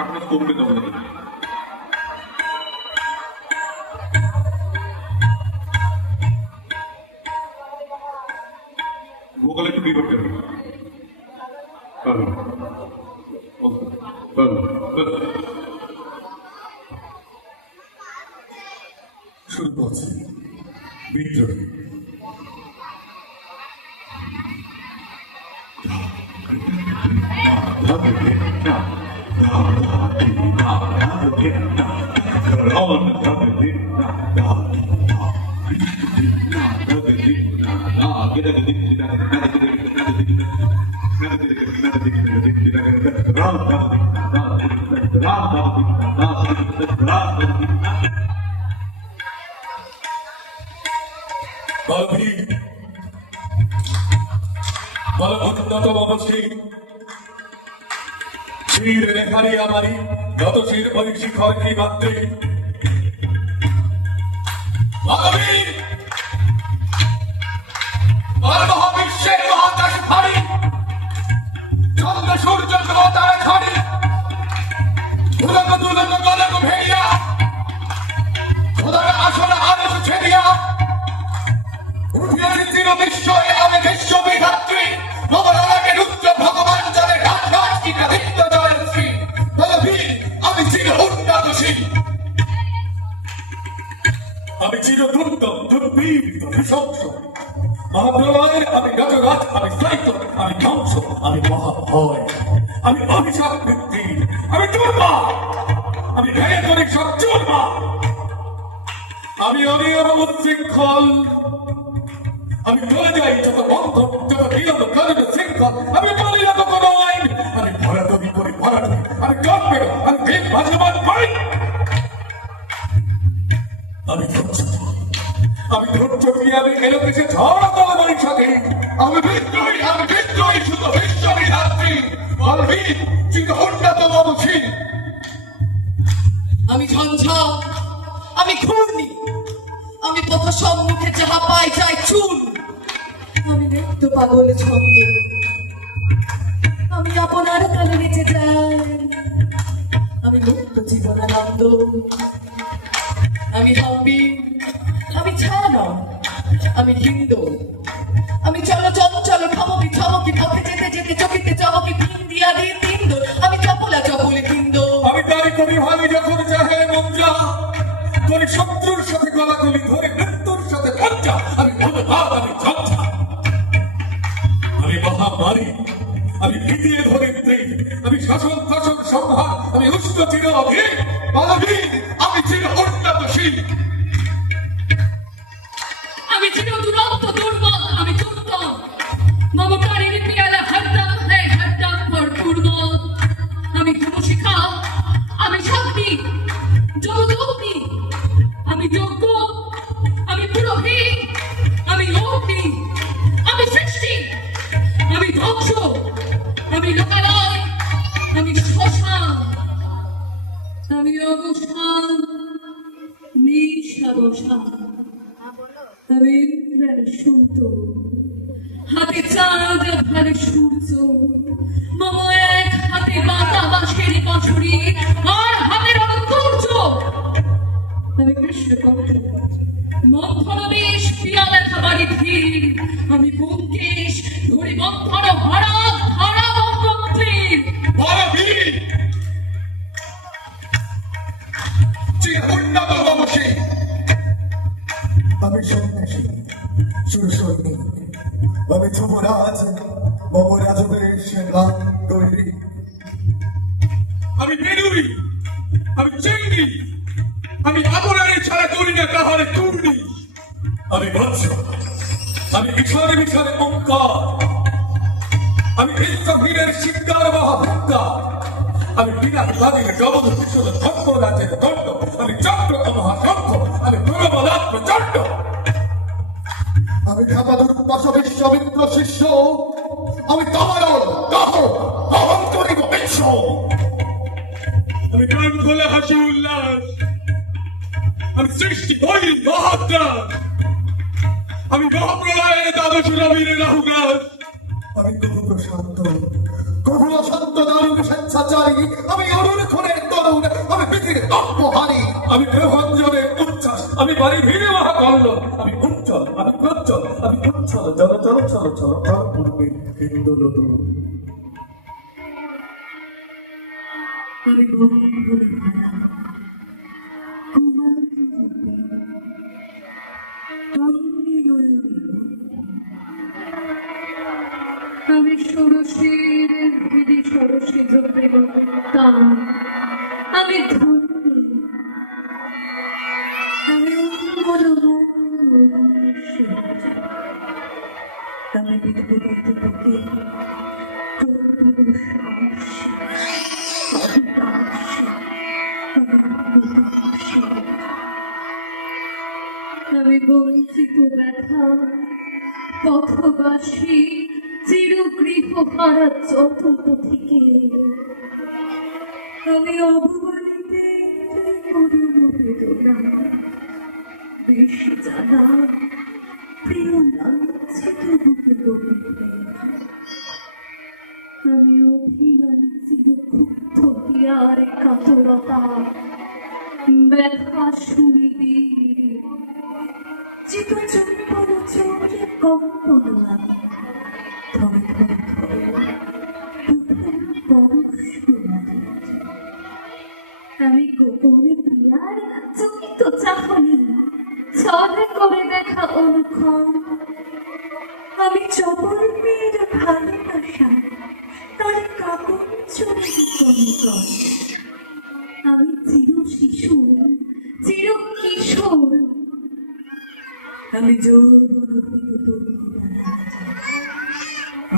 আপনার কমবে তবে ভোকাল একটু ভালো ভালো ভালো শুরু করছি। বিদ্রোহ। বলবীর বলভূন্নত অবশ্যি শির রেখারি আমারি যত শির ওই শিখর কি বলবীর মহাবিশ্বের মহাকাশ ভারী চন্দ্র সূর্য গ্রহ তারা খাড়ি দুলক দুলক গলক ভেড়িয়া খোদার নৃশংস মহাপ্রলয়ের আমি গজরাজ আমি সাইত আমি ধ্বংস, আমি মহাভয় আমি অভিশাপ বৃদ্ধি আমি দুর্বা। আমি ভেঙে করি সব চুরমা আমি অনিয়ম উচ্ছৃঙ্খল। আমি চলে যাই যত বন্ধ, যত বিরত কারণ শৃঙ্খল। আমি বলি না তো কোনো আইন। আমি ভরাতবি করি ভরাতবি আমি গর্বে আমি ভীম ভাগ্যবান পাই আমি ধৈর্য আমি ধৈর্য দিয়ে আমি এলোকেশে ঝড় তোলা বৈশাখে আমি বিদ্রোহী আমি বিদ্রোহী শুধু বিশ্ববিধাত্রী বলবীর চিন্তা উন্নত মমশীল আমি ঝঞ্ঝা আমি ঘূর্ণি, আমি পথ সম্মুখে যাহা পাই যাই চুল আমি নৃত্য পাগল ছন্দ, আমি আপনার কালে নেচে যাই। আমি মুক্ত জীবনানন্দ, আমি হম্বি। আমি হিন্দু আমি চলো চলো চলো ঠমকি ঠমকি পথে যেতে যেতে চকিতে, চমকি তিন দিয়া দিয়ে তিন দোল। আমি চপলা, চপলে তিন দোল। আমি তাই করি ভাবি যখন চাহে মন যা করি শত্রুর সাথে গলাগলি ধরে মৃত্যুর সাথে পঞ্চা আমি ভূতভাব আমি ঝঞ্ঝা আমি মহামারী, আমি ভিতিয়ে ধরিত্রী আমি শাসন শাসন, সংহার, আমি উষ্ণ চির অধীর মানবী আমি চির উন্নতশীল। আমি দুর্বল মমতারির বাঁশুরি আর হাতে রণতুর্য আমি কৃষ্ণ কণ্ঠ মন্থন বেশ পিয়ালা ধীর। আমি ব্যোমকেশ ধরি মন্থন হরা ধরা। বঙ্গত্রীর মানবী চির উন্নত আমি সন্ন্যাসী, সুরসৈনিক। আমি যুবরাজ মম রাজবেশ রাম তৈরি আমি বেদুরি আমি চিংড়ি আমি আপনারে ছাড়া করি না তাহলে চূর্ণি আমি বৎস, আমি বিছানে বিছানে অঙ্কার। আমি বিশ্ববীরের শিকার মহাভঙ্কা আমি বিরাট বাদির জগৎ বিশ্বদ ধর্ম রাজ্যের দণ্ড। আমি কবু অশান্ত দারুণ স্বেচ্ছাচারী, আমি অরুণ খনের তরুণ, আমি পৃথিবীর তত্ত্বহারী আমি প্রভঞ্জনের উচ্ছ্বাস, আমি বাড়ি ভিড়ে মহাকল্ল। আমি উজ্জ্বল, আমি প্রজ্জ্বল, আমি উচ্ছল চল চল চল চল চল পূর্বে হিন্দুলত আমি বন্ধুর ভাড়া আমি আমি বঞ্চিত ব্যথা পথবাসী। চিরগৃহ ভাড়া পথিকে আমি অবমানিতে বেশ জানা প্রিয় আমি চিরক্ষুব্ধ হিয়ার কাতরতা ব্যথা শুনিবি চিত চোখে ছলে করে দেখা অনুক্ষণ আমি চবল মেয়ের ভালোবাসা, তার কাপড় চলে আমি চির শিশু, চির কিশোর। আমি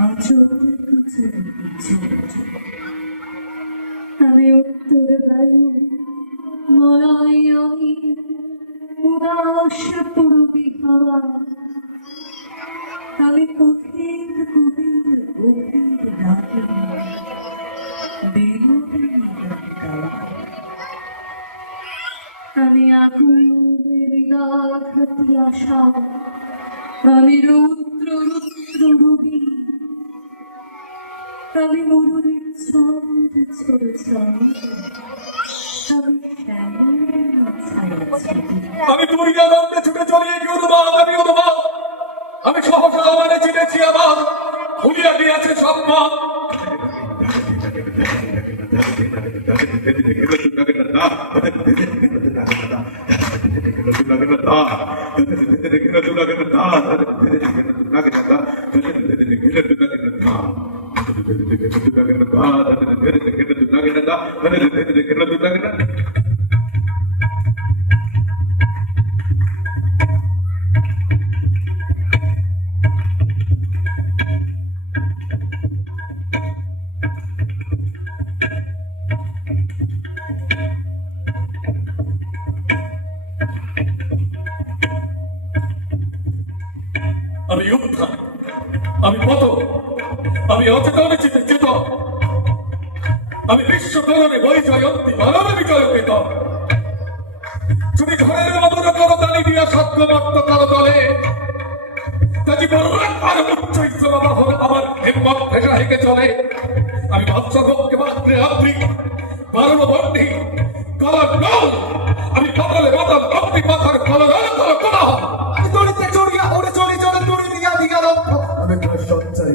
আচর আমি উত্তর বায়ু মলয়নি উদাস পূর্বী হাওয়া আমি পথের গভীর গভীর ডাকে আমি আমি রৌদ্র রুদ্র রবি আমি মরুরের ঝড় ঝড় আমি আমি দুর্গানন্দে ছুটে চলি অনুবাদ আমি অনুবাদ আমি সহসা মানে চিনেছি আবার, ভুলিয়া গিয়াছে স্বপ্ন আমি উত্থান আমি পত আমি অচেতন চিতে চেত আমি বিশ্ব তরণে বই জয়ন্তী মানব বিজয় পেত তুমি ঘরের মতন করতালি দিয়া সত্য করতলে তাজি হবে আমার হিম্মত ভেসা হেঁকে চলে। আমি বাচ্চাকে মাত্রে আমি কপালে মাতাল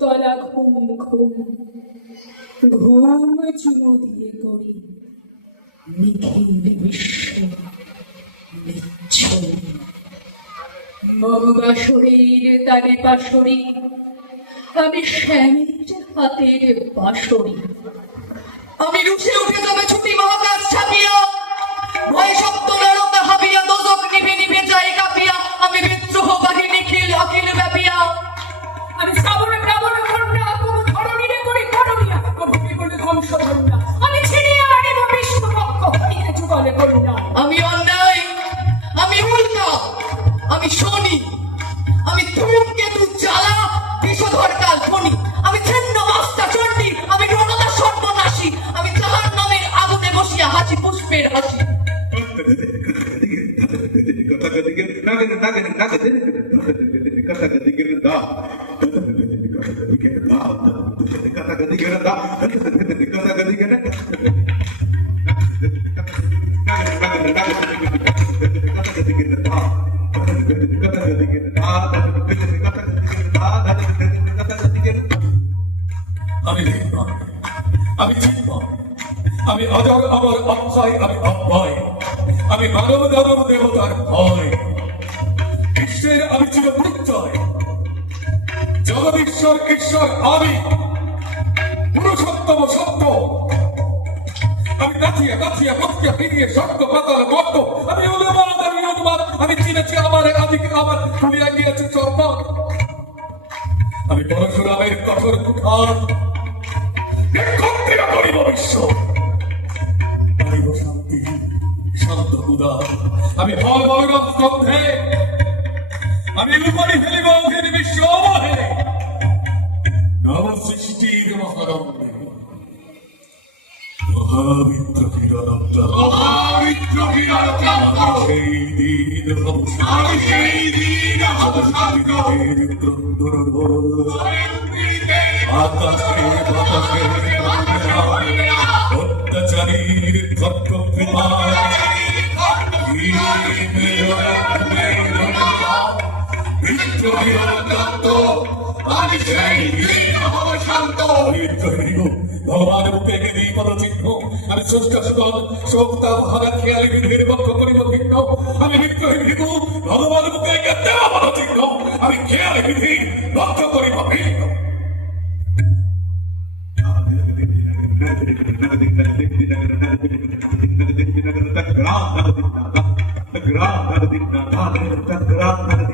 তলা ঘুম ঘুম ঘুম চুমু দিয়ে করি নিখিল বিশ্ব নিচ্ছল মমবা শরীর তারে পাশরি, আমি শ্যামের হাতের বাঁশরি। আমি রুষে উঠে যাবে ছুটি মহাকাশ লালমণি আমি ছিন্নমস্তা চণ্ডী আমি রণদা সর্বনাশী, আমি তাহার নামের আগুনে বসিয়া হাসি পুষ্পের হাসি Thank you. আমি চিন্ময় আমি অজর আমার অক্ষয়, আমি অব্যয়। আমি মানব দানব দেবতার ভয়। বিশ্বের আমি ছিল পরিচয় জগদীশ্বর, ঈশ্বর, আমি। পুরুষোত্তম, সত্য। আমি নাচিয়া নাচিয়া বসিয়া ফিরিয়ে স্বর্গ পাতাল, মত্ত। আমি আমি চিনেছি আমার আদিকে আমার খুলিয়া গিয়েছে চর্ম আমি পরশুরামের কঠোর কুঠার। শান্তি আমি আমি বিশ্ব অবহে। নব সৃষ্টির মহারম্ভে সেই দিন আমি সেই দিন আকাশে বাতাসে অত্যাচারীর আমি সেই দিন ভগবান মুখে দিই পদ চিহ্ন আমি স্রষ্টা সুদন শোকতা হারা খেয়ালি বিধির বক্ষ করিব ভিন্ন আমি বিক্রয় ভিগু ভগবান মুখে দেওয়া পদ চিহ্ন আমি খেয়ালি বিধি বক্ষ করিব ভিন্ন গ্রাম